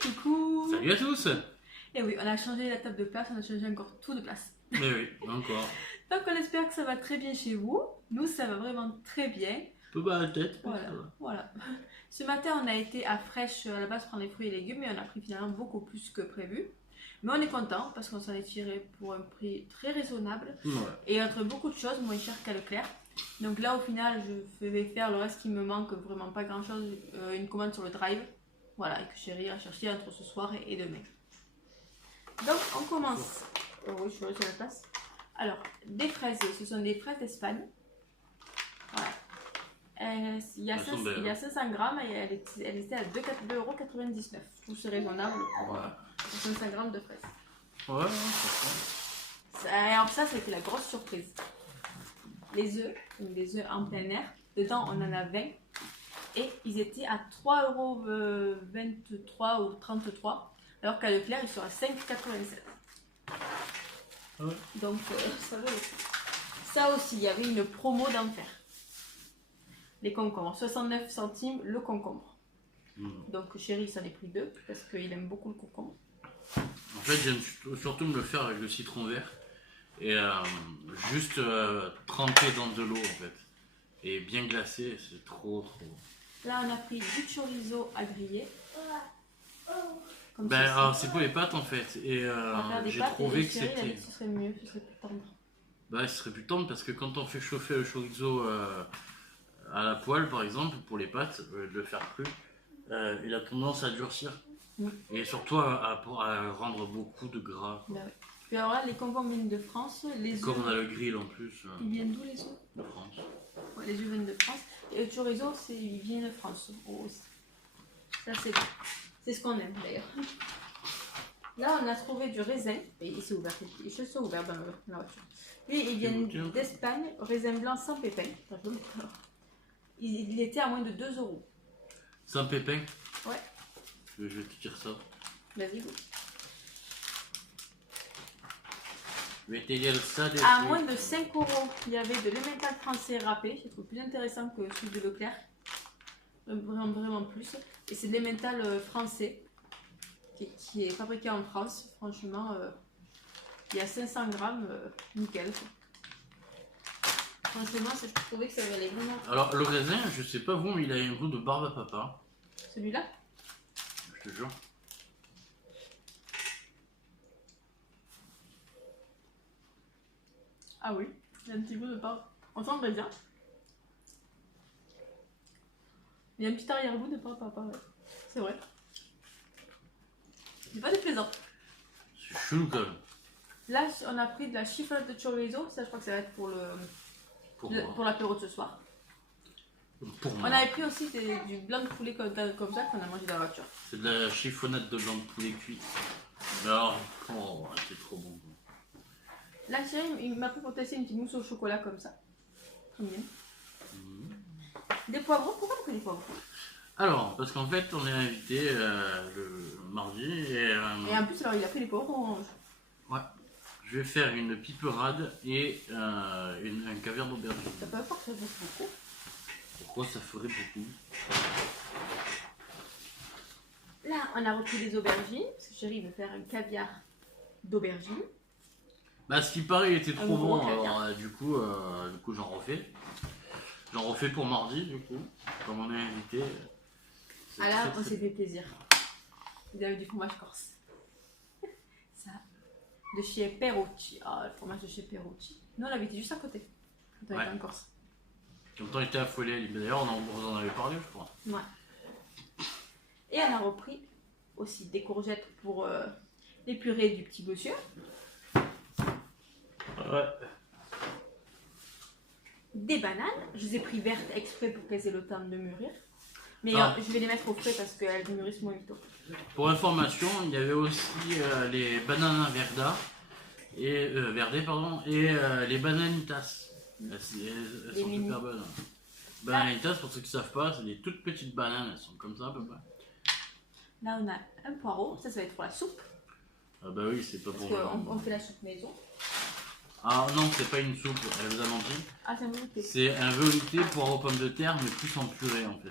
Coucou. Salut à tous. Et oui, on a changé la table de place, on a changé encore tout de place. Mais oui, encore. Donc on espère que ça va très bien chez vous. Nous, ça va vraiment très bien. Un peu bas à la tête, mais Voilà, ça va. voilà. Ce matin, on a été à Fraîche à la base prendre les fruits et légumes, mais on a pris finalement beaucoup plus que prévu. Mais on est content parce qu'on s'en est tiré pour un prix très raisonnable Ouais. et entre beaucoup de choses, moins cher qu'à Leclerc. Donc là, au final, je vais faire le reste qui me manque, vraiment pas grand chose, une commande sur le drive. Voilà, et que Chérie a cherché entre ce soir et demain. Donc on commence. Oh oui, je suis sur la place. Alors, des fraises, ce sont des fraises d'Espagne. Voilà. Il y a 500 grammes et elle était à 2,99 €. Je trouve que c'est raisonnable pour 500 grammes de fraises. Ouais, Alors ça, c'était la grosse surprise. Les œufs, donc des œufs en plein air. Dedans, on en a 20. Et ils étaient à 3,23 € ou 33 €. Alors qu'à Leclerc, ils sont à 5,87 €. Ouais. Donc, ça vaut le coup. Ça aussi, il y avait une promo d'enfer. Les concombres, 69 centimes le concombre. Donc, Chérie s'en est pris 2 parce qu'il aime beaucoup le concombre. En fait, j'aime surtout me le faire avec le citron vert. Et juste tremper dans de l'eau, en fait. Et bien glacé, c'est trop. Là, on a pris du chorizo à griller. Comme Ben, ceci. alors, c'est pour les pâtes, en fait. Et On va faire des j'ai pâtes trouvé et que Chérie, elle a dit c'était. que ce serait mieux, ce serait plus tendre. Bah, ce serait plus tendre parce que quand on fait chauffer le chorizo à la poêle, par exemple, pour les pâtes, de le faire cru, il a tendance à durcir. Et surtout à rendre beaucoup de gras. Bah ouais. Puis alors là, les concombres viennent de France. Les Comme œufs, on a le grill en plus ils viennent d'où les œufs? de France. Ouais, les œufs viennent de France. Et le chorizo, il vient de France aussi. Ça, c'est bon. C'est ce qu'on aime d'ailleurs. Là, on a trouvé du raisin. Et c'est ouvert. Les choses sont ouvertes dans la voiture. Lui, ils viennent d'Espagne. Raisin blanc sans pépins. Il était à moins de 2 €. Sans pépin? Ouais. Je vais te dire ça. Vas-y, go. Je vais te dire ça. À moins de 5 €, il y avait de l'emmental français râpé. Je trouve plus intéressant que celui de Leclerc. Vraiment, vraiment plus. Et c'est de l'emmental français qui est fabriqué en France. Franchement, il y a 500 grammes, nickel. Franchement, je trouvais que ça valait vraiment. Alors, le raisin, je sais pas vous, mais il a un goût de barbe à papa. Celui-là? Je te jure. Ah oui, il y a un petit goût de barbe. On sent le raisin. Il y a un petit arrière-goût de barbe à papa, ouais. C'est vrai. C'est pas déplaisant. C'est chelou quand même. Là, on a pris de la chiffonade de chorizo. Ça, je crois que ça va être pour pour l'apéro de ce soir. Pour On moi. avait pris aussi du blanc de poulet comme ça qu'on a mangé dans la voiture. C'est de la chiffonnade de blanc de poulet cuit. Mais alors, oh, c'est trop bon. Là, Chérie, il m'a pris pour tester une petite mousse au chocolat comme ça. Mignonne. Des poivrons, pourquoi on fait des poivrons? Alors, parce qu'en fait, on est invité le mardi et Et en plus, alors, il a pris des poivrons orange. ouais, je vais faire une piperade et un caviar d'aubergine. T'as pas peur que ça fasse beaucoup? Pourquoi ça ferait beaucoup? Là, on a repris des aubergines, parce que Chérie veut faire un caviar d'aubergine. Bah, ce qui paraît, il était trop gros bon, caviar. alors du coup j'en refais. J'en refais pour mardi, du coup, comme on est invité. C'est Ah là, très, on très s'est fait plaisir. Vous avez du fromage corse. Ça, de chez Perucci. Ah, le fromage de chez Perucci. Nous, on avait été juste à côté. Quand on était en Corse. En même temps, il était affolé. D'ailleurs, on en avait parlé, je crois. Ouais. Et on a repris aussi des courgettes pour les purées du petit monsieur. Ouais. Des bananes. Je les ai pris vertes exprès pour qu'elles aient le temps de mûrir. Mais je vais les mettre au frais parce qu'elles mûrissent moins vite. Pour information, il y avait aussi les bananas verda et verdées, pardon, et les bananitas. Elles sont super bonnes. Bananitas, pour ceux qui ne savent pas, c'est des toutes petites bananes. Elles sont comme ça à peu près. Là, on a un poireau. Ça va être pour la soupe. Ah bah oui, c'est pas Parce pour... qu'on fait la soupe maison. Ah non, c'est pas une soupe, elle vous a menti. Ah, c'est un velouté. C'est un velouté poire aux pommes de terre, mais plus en purée en fait.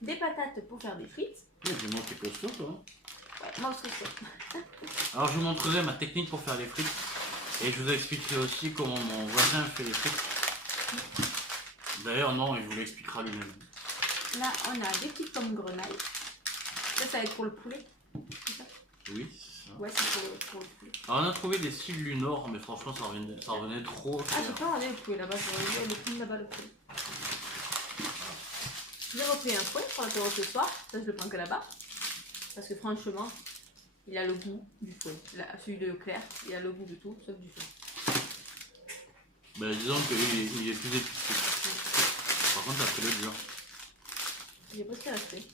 Des patates pour faire des frites. C'est moi qui est costaud, toi. Ouais, moi aussi. Ouais. Alors je vous montrerai ma technique pour faire les frites. Et je vous expliquerai aussi comment mon voisin fait les frites. D'ailleurs non, il vous l'expliquera lui-même. Là, on a des petites pommes grenailles. Ça va être pour le poulet. C'est ça? Oui, c'est ça. Ouais, c'est pour le poulet. Alors on a trouvé des styles du Nord, mais franchement ça revenait trop Ah, j'ai cher. pas regardé le poulet là-bas. Je vais le prendre là-bas le poulet. J'ai repris un fouet pour l'apéro ce soir. Ça, je le prends que là-bas. Parce que franchement, il a le goût du fouet. Celui de Claire, il a le goût de tout, sauf du fouet. Bah disons qu'il est plus épicé. Par contre après le dur. J'ai presque resté.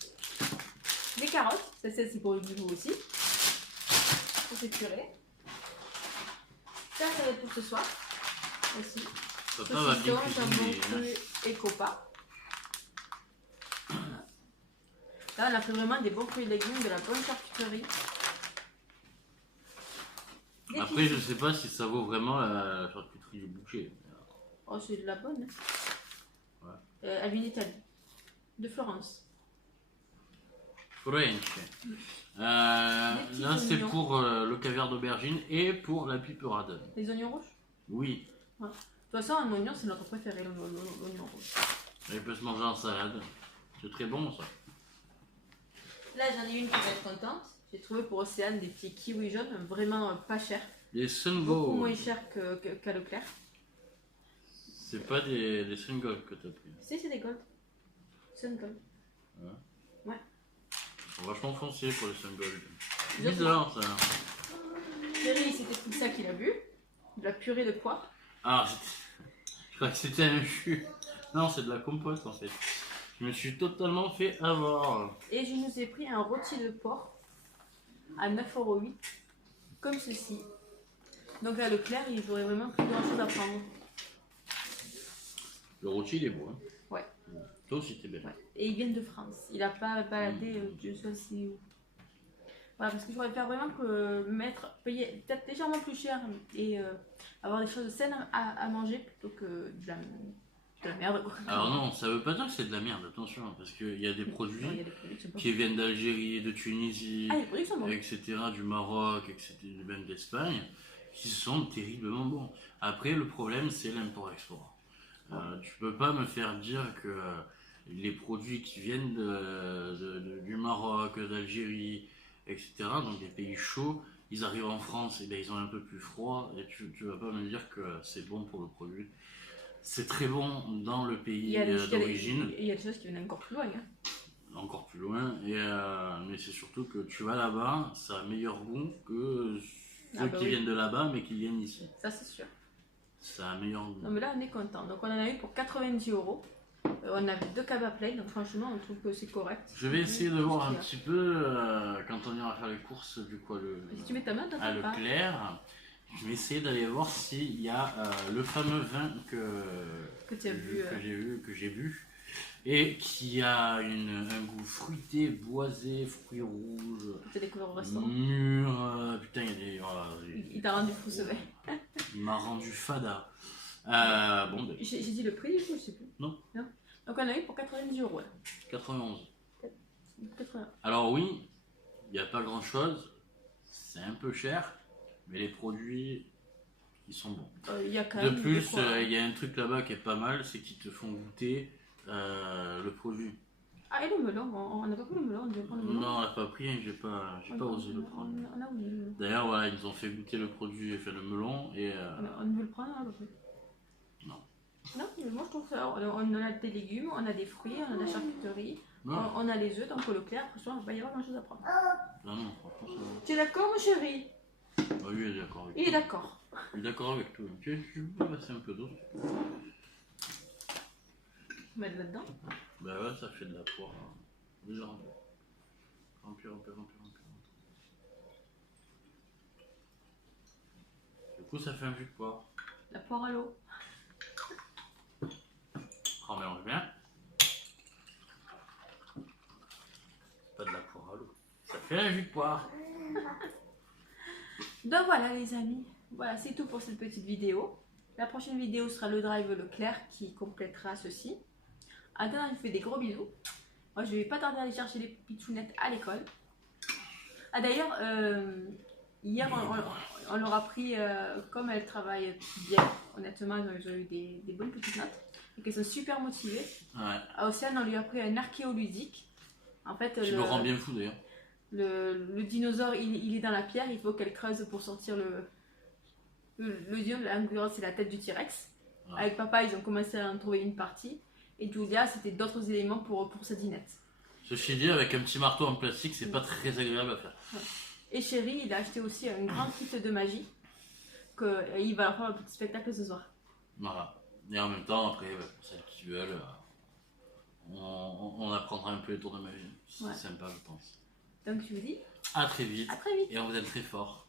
Des carottes, ça c'est pour le goût aussi. Pour ces purées. Ça va être pour ce soir aussi. Papa va bien Saucisson, jambon cuisiner. cru et copa. Là, on a fait vraiment des bons fruits et légumes, de la bonne charcuterie. Après, je sais pas si ça vaut vraiment la charcuterie du boucher. Oh, c'est de la bonne. Ouais. Elle vient d'Italie. De Florence. French. Là, c'est oignons. pour le caviar d'aubergine et pour la piperade. Les oignons rouges? Oui. Ouais. De toute façon, un oignon, c'est notre préféré, l'oignon rouge. Il peut se manger en salade. C'est très bon ça. Là, j'en ai une qui va être contente. J'ai trouvé pour Océane des petits kiwis jaunes, vraiment pas chers. Les Beaucoup Sungo. moins chers qu'à Leclerc. C'est pas des Sungold que t'as pris. Si, c'est des gold. Sun gold. Ils sont vachement foncés pour les Sungold. Je Bizarre ça. Chérie, c'était tout ça qu'il a bu. De la purée de poire. Ah, je crois que c'était un jus. Non, c'est de la compote en fait. Je me suis totalement fait avoir. Et je nous ai pris un rôti de porc à 9,08 €. Comme ceci. Donc à Leclerc, il n'aurait vraiment plus grand chose à prendre. Le rôti il est beau. Hein. Ouais. Toi aussi t'es belle. Ouais. Et ils viennent de France. Il n'a pas baladé, Dieu soit si où. Voilà, parce que je préfère vraiment payer peut-être légèrement plus cher et avoir des choses saines à manger plutôt que de la merde. Quoi. Alors non, ça veut pas dire que c'est de la merde, attention, parce qu'il y a des produits Il y a des produits qui sont pas qui viennent d'Algérie, de Tunisie, Ah, les produits sont bons. etc., du Maroc, etc., même d'Espagne, qui sont terriblement bons. Après, le problème, c'est l'import-export. Tu peux pas me faire dire que les produits qui viennent du Maroc, d'Algérie, etc., donc des pays chauds, ils arrivent en France et ben, ils ont un peu plus froid, et tu vas pas me dire que c'est bon pour le produit. C'est très bon dans le pays d'origine. Il y a des choses qui viennent encore plus loin. Hein. Encore plus loin, mais c'est surtout que tu vas là-bas, ça a meilleur goût que ceux qui viennent de là-bas mais qui viennent ici. Ça, c'est sûr. Ça a meilleur goût. Non, mais là, on est content. Donc, on en a eu pour 90 €. On avait 2 kebab plates, donc franchement, on trouve que c'est correct. Je vais essayer de voir un petit peu quand on ira faire les courses du coup Si tu mets ta main, t'entends à pas. Leclerc. Je vais essayer d'aller voir s'il y a le fameux vin que j'ai bu et qui a un goût fruité, boisé, fruits rouges, Tu as découvert au restaurant. mûr. Putain, il y a des. Voilà, Il t'a rendu fou ce vin. il m'a rendu fada. Bon, ben, J'ai dit le prix du coup, je sais plus. Non. Donc on a eu pour 90 €. Là. 91. 80. Alors oui, il n'y a pas grand chose, c'est un peu cher, mais les produits, ils sont bons. Il y a quand De même plus, il y a un truc là-bas qui est pas mal, c'est qu'ils te font goûter le produit. Ah, et le melon, on n'a pas pris le melon, on devait prendre le melon. Non, on l'a pas pris, j'ai pas osé le prendre. On a oublié le melon. D'ailleurs, voilà, ils nous ont fait goûter le produit, fait le melon, et... On veut le prendre, hein, peu. Non. Non, mais moi je trouve ça. On a des légumes, on a des fruits, on a de la charcuterie, on a les œufs, donc au Leclerc, franchement, il va pas y avoir grand chose à prendre. Non, non, franchement, ça va. Tu es d'accord, mon chéri? Ah oui, il est d'accord avec Il est d'accord. Je suis d'accord avec toi. Tu peux passer un peu d'eau. Mettre là-dedans. Bah ouais, ça fait de la poire. Déjà remplir. Remplir. Du coup, ça fait un jus de poire. La poire à l'eau. On mélange bien. Pas de la poire à l'eau. Ça fait un jus de poire. Donc voilà les amis, voilà c'est tout pour cette petite vidéo. La prochaine vidéo sera le drive Leclerc qui complétera ceci. Attends, je vous fais des gros bisous. Moi je vais pas tarder à aller chercher les pitchounettes à l'école. Ah d'ailleurs, hier on leur a pris, comme elles travaillent bien, honnêtement elles ont eu des bonnes petites notes et qu'elles sont super motivées. Ouais. À Océane on lui a pris un archéoludique. En fait, Qui me rend bien fou d'ailleurs. Le dinosaure il est dans la pierre, il faut qu'elle creuse pour sortir le dieu, là, en l'occurrence c'est la tête du T-Rex. Ouais. Avec papa ils ont commencé à en trouver une partie et Julia c'était d'autres éléments pour sa dinette. Ceci dit, avec un petit marteau en plastique, c'est pas très agréable à faire. Ouais. Et Chéri, il a acheté aussi un grand kit de magie qu'il va faire un petit spectacle ce soir. Voilà. Et en même temps, après, pour celles qui veulent, on apprendra un peu les tours de magie. C'est sympa, je pense. Donc je vous dis à très vite. À très vite. Et on vous aime très fort.